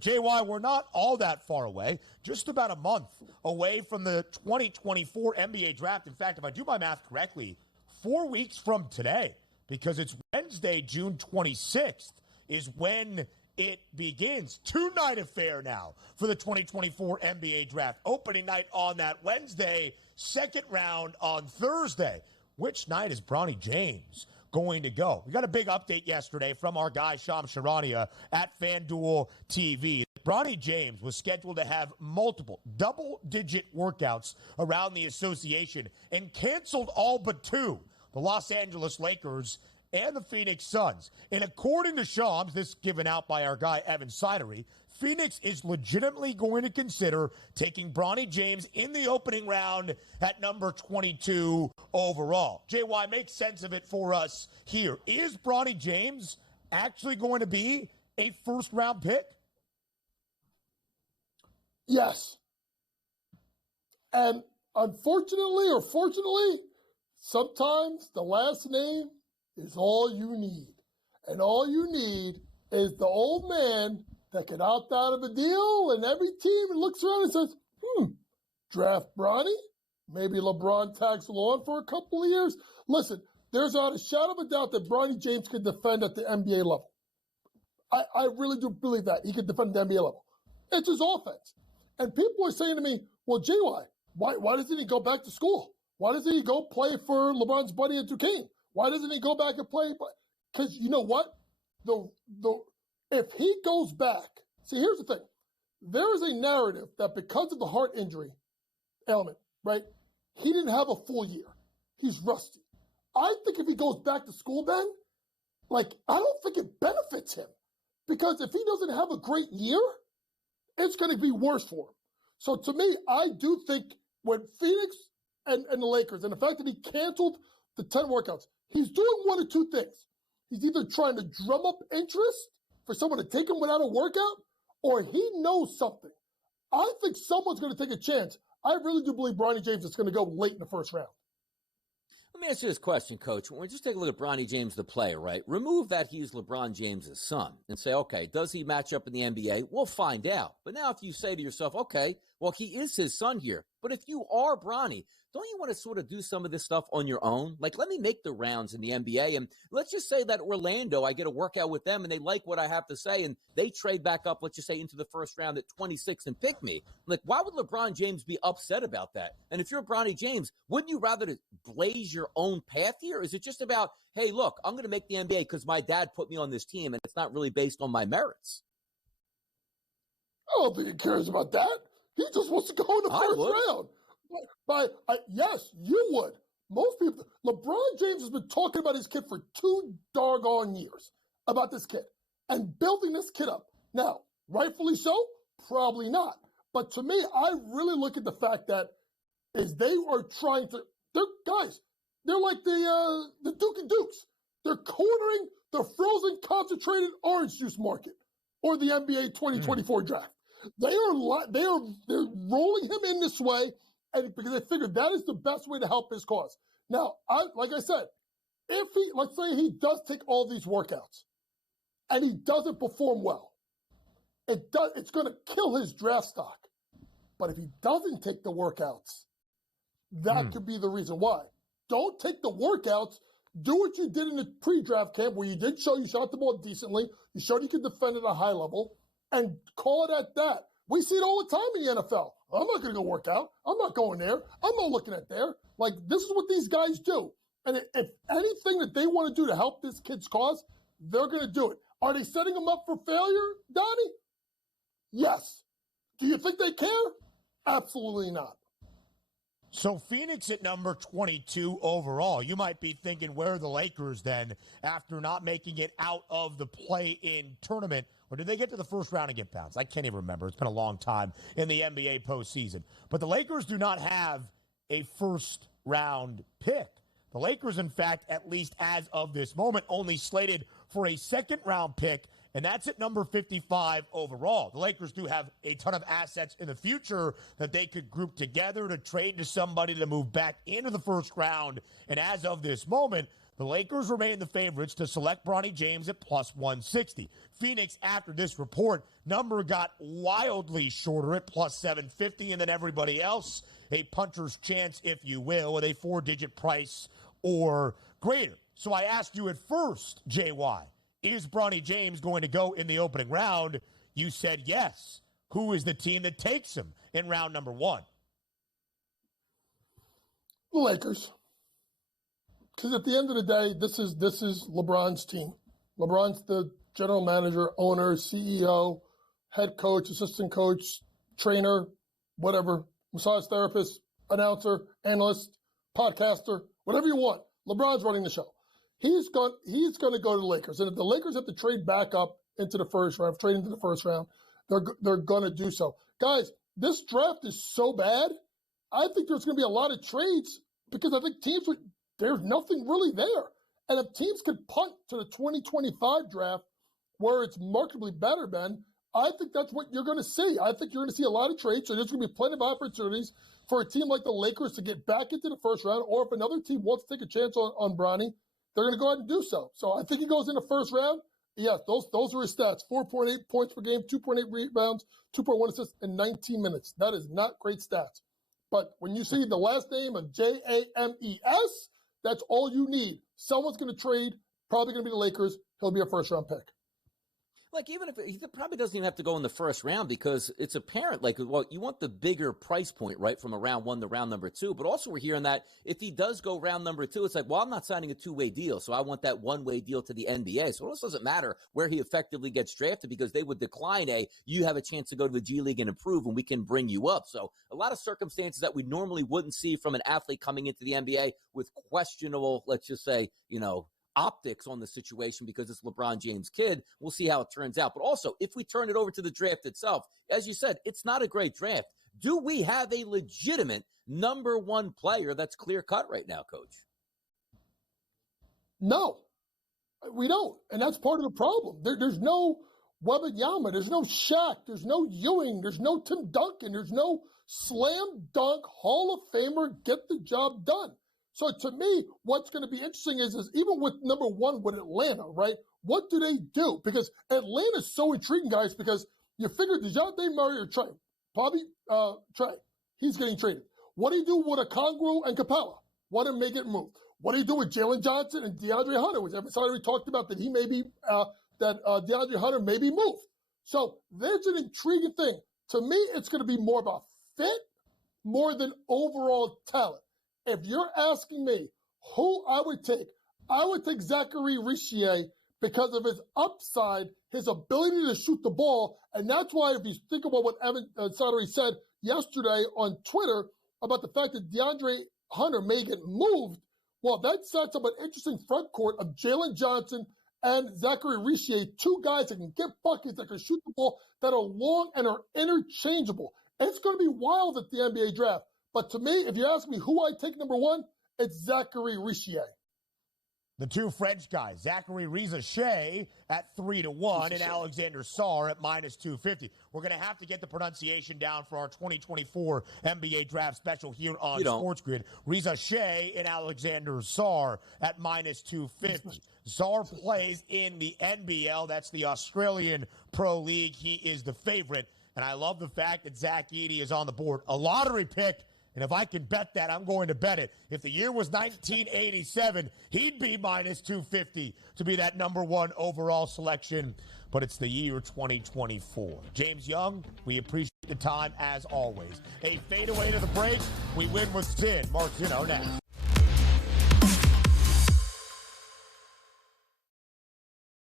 But, JY, we're not all that far away, just about a month away from the 2024 NBA draft. In fact, if I do my math correctly, 4 weeks from today, because it's Wednesday, June 26th, is when it begins. Two-night affair now for the 2024 NBA draft. Opening night on that Wednesday, second round on Thursday. Which night is Bronny James going to go? We got a big update yesterday from our guy, Shams Charania at FanDuel TV. Bronny James was scheduled to have multiple double-digit workouts around the association and canceled all but two, the Los Angeles Lakers and the Phoenix Suns. And according to Shams, this given out by our guy, Evan Sidery, Phoenix is legitimately going to consider taking Bronny James in the opening round at number 22 overall. JY, make sense of it for us here. Is Bronny James actually going to be a first-round pick? Yes. And unfortunately or fortunately, sometimes the last name is all you need. And all you need is the old man that can opt out of a deal, and every team looks around and says, draft Bronny. Maybe LeBron tags along for a couple of years. Listen, there's not a shadow of a doubt that Bronny James can defend at the NBA level. I really do believe that. He can defend at the NBA level. It's his offense. And people are saying to me, well, JY, why doesn't he go back to school? Why doesn't he go play for LeBron's buddy at Duquesne? Why doesn't he go back and play? Because you know what? If he goes back, see, here's the thing. There is a narrative that because of the heart injury element, right, he didn't have a full year. He's rusty. I think if he goes back to school, Ben, I don't think it benefits him. Because if he doesn't have a great year, it's going to be worse for him. So to me, I do think when Phoenix and the Lakers, and the fact that he canceled the 10 workouts, he's doing one of two things. He's either trying to drum up interest for someone to take him without a workout, or he knows something. I think someone's going to take a chance. I really do believe Bronny James is going to go late in the first round. Let me ask you this question, Coach. When we just take a look at Bronny James, the player, right? Remove that he's LeBron James' son and say, okay, does he match up in the NBA? We'll find out. But now if you say to yourself, okay, well, he is his son here. But if you are Bronny, don't you want to sort of do some of this stuff on your own? Let me make the rounds in the NBA. And let's just say that Orlando, I get a workout with them and they like what I have to say and they trade back up, let's just say, into the first round at 26 and pick me. Why would LeBron James be upset about that? And if you're Bronny James, wouldn't you rather to blaze your own path here? Is it just about, hey, look, I'm going to make the NBA because my dad put me on this team and it's not really based on my merits? I don't think he cares about that. He just wants to go in the first round. Yes, you would. Most people. LeBron James has been talking about his kid for 2 doggone years, about this kid, and building this kid up. Now, rightfully so? Probably not. But to me, I really look at the fact that is they are trying to, they're like the Duke and Dukes. They're cornering the frozen concentrated orange juice market or the NBA 2024 draft. They're rolling him in this way, and because they figure that is the best way to help his cause. Now, like I said, if let's say he does take all these workouts, and he doesn't perform well, it's going to kill his draft stock. But if he doesn't take the workouts, that could be the reason why. Don't take the workouts. Do what you did in the pre-draft camp, where you did show you shot the ball decently, you showed you could defend at a high level, and call it at that. We see it all the time in the NFL. I'm not going to go work out. I'm not going there. I'm not looking at there. This is what these guys do. And if anything that they want to do to help this kid's cause, they're going to do it. Are they setting him up for failure, Donnie? Yes. Do you think they care? Absolutely not. So Phoenix at number 22 overall. You might be thinking, where are the Lakers then after not making it out of the play-in tournament? Or did they get to the first round and get bounced? I can't even remember. It's been a long time in the NBA postseason. But the Lakers do not have a first-round pick. The Lakers, in fact, at least as of this moment, only slated for a second-round pick, and that's at number 55 overall. The Lakers do have a ton of assets in the future that they could group together to trade to somebody to move back into the first round. And as of this moment, The Lakers remain the favorites to select Bronny James at plus 160. Phoenix, after this report, number got wildly shorter at plus 750, and then everybody else, a puncher's chance, if you will, with a 4-digit price or greater. So I asked you at first, JY, is Bronny James going to go in the opening round? You said yes. Who is the team that takes him in round number 1? The Lakers. Because at the end of the day, this is LeBron's team. LeBron's the general manager, owner, CEO, head coach, assistant coach, trainer, whatever, massage therapist, announcer, analyst, podcaster, whatever you want. LeBron's running the show. He's going to go to the Lakers. And if the Lakers have to trade back up into the first round, they're going to do so. Guys, this draft is so bad, I think there's going to be a lot of trades because I think there's nothing really there. And if teams can punt to the 2025 draft where it's markedly better, Ben, I think that's what you're going to see. I think you're going to see a lot of trades. So there's going to be plenty of opportunities for a team like the Lakers to get back into the first round, or if another team wants to take a chance on Bronny, they're going to go ahead and do so. So I think he goes in the first round. Yes, those are his stats. 4.8 points per game, 2.8 rebounds, 2.1 assists in 19 minutes. That is not great stats. But when you see the last name of James, that's all you need. Someone's going to trade, probably going to be the Lakers. He'll be a first-round pick. Like, even if he probably doesn't even have to go in the first round because it's apparent, like, well, you want the bigger price point, right, from a round 1 to round number 2. But also we're hearing that if he does go round number 2, it's like, well, I'm not signing a 2-way deal, so I want that 1-way deal to the NBA. So it also doesn't matter where he effectively gets drafted because they would decline you have a chance to go to the G League and improve and we can bring you up. So a lot of circumstances that we normally wouldn't see from an athlete coming into the NBA with questionable, let's just say, optics on the situation because it's LeBron James' kid. We'll see how it turns out. But also, if we turn it over to the draft itself, as you said, it's not a great draft. Do we have a legitimate number 1 player that's clear-cut right now, Coach? No, we don't. And that's part of the problem. There's no Wembanyama. There's no Shaq. There's no Ewing. There's no Tim Duncan. There's no slam dunk Hall of Famer get the job done. So to me, what's going to be interesting is even with number 1 with Atlanta, right? What do they do? Because Atlanta's so intriguing, guys, because you figure DeJounte Murray or Trey, probably Trey, he's getting traded. What do you do with Okongwu and Capella? What do they get moved? What do you do with Jalen Johnson and DeAndre Hunter, which everybody talked about that he may be, DeAndre Hunter may be moved. So there's an intriguing thing. To me, it's going to be more about fit more than overall talent. If you're asking me who I would take Zachary Richier because of his upside, his ability to shoot the ball. And that's why if you think about what Evan Sadari said yesterday on Twitter about the fact that DeAndre Hunter may get moved, well, that sets up an interesting front court of Jalen Johnson and Zachary Richier, 2 guys that can get buckets, that can shoot the ball, that are long and are interchangeable. It's going to be wild at the NBA draft. But to me, if you ask me who I take number 1, it's Zachary Richier. The 2 French guys, Zachary Richier at 3-1 and Alexander Sarr at minus 250. We're going to have to get the pronunciation down for our 2024 NBA draft special here on Sports Grid. Richier and Alexander Sarr at minus 250. Sarr plays in the NBL. That's the Australian Pro League. He is the favorite. And I love the fact that Zach Edey is on the board. A lottery pick. And if I can bet that, I'm going to bet it. If the year was 1987, he'd be minus 250 to be that number 1 overall selection. But it's the year 2024. James Young, we appreciate the time as always. A fadeaway to the break. We win with Sin. Martino next.